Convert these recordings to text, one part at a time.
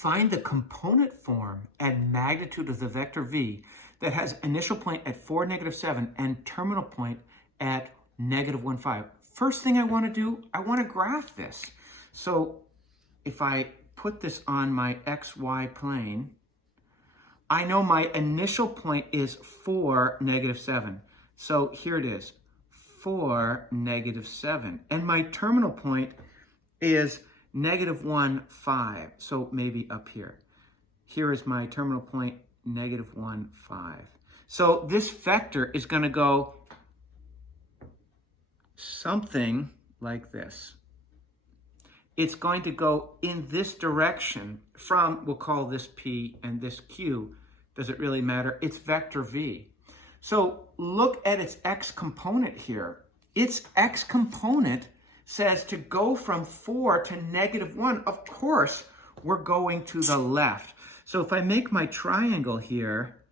Find the component form and magnitude of the vector v that has initial point at 4, -7 and terminal point at -1, 5. First thing I want to do, I want to graph this. So if I put this on my xy plane, I know my initial point is 4, -7. So here it is, 4, -7. And my terminal point is -1, 5. So maybe up here. Here is my terminal point, -1, 5. So this vector is going to go something like this. It's going to go in this direction from, we'll call this P and this Q. Does it really matter? It's vector V. So look at its x component here. Its x component says to go from 4 to -1. Of course, we're going to the left. So if I make my triangle here,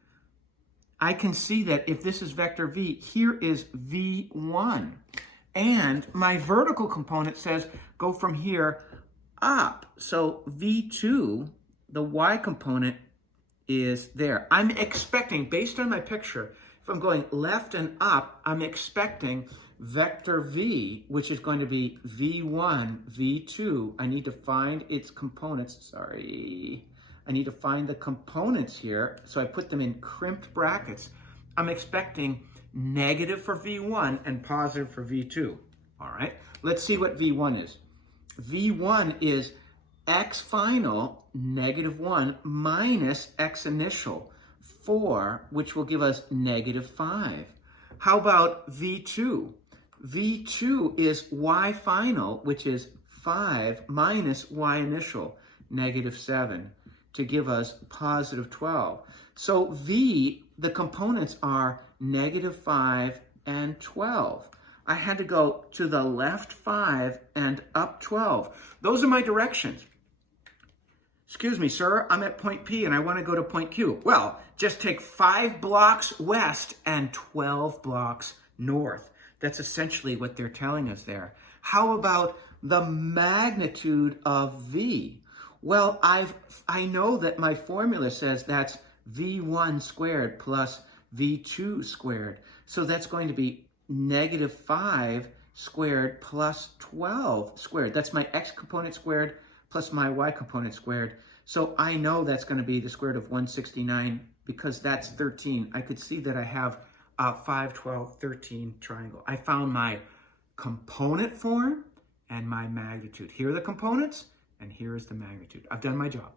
I can see that if this is vector V, here is V1. And my vertical component says go from here up. So V2, the y component, is there. I'm expecting, based on my picture, if I'm going left and up, I'm expecting vector V, which is going to be V1, V2. I need to find its components. I need to find the components here. So I put them in crimped brackets. I'm expecting negative for V1 and positive for V2. All right, let's see what V1 is. V1 is x final, -1, minus x initial, 4, which will give us -5. How about V2? V2 is y final, which is 5 minus y initial, -7, to give us +12. So V, the components are -5 and 12. I had to go to the left 5 and up 12. Those are my directions. Excuse me, sir, I'm at point P and I want to go to point Q. Well, just take 5 blocks west and 12 blocks north. That's essentially what they're telling us there. How about the magnitude of V? Well, I know that my formula says that's V1 squared plus V2 squared. So that's going to be -5 squared plus 12 squared. That's my x component squared plus my y component squared. So I know that's going to be the square root of 169 because that's 13. I could see that I have a 5, 12, 13 triangle. I found my component form and my magnitude. Here are the components and here is the magnitude. I've done my job.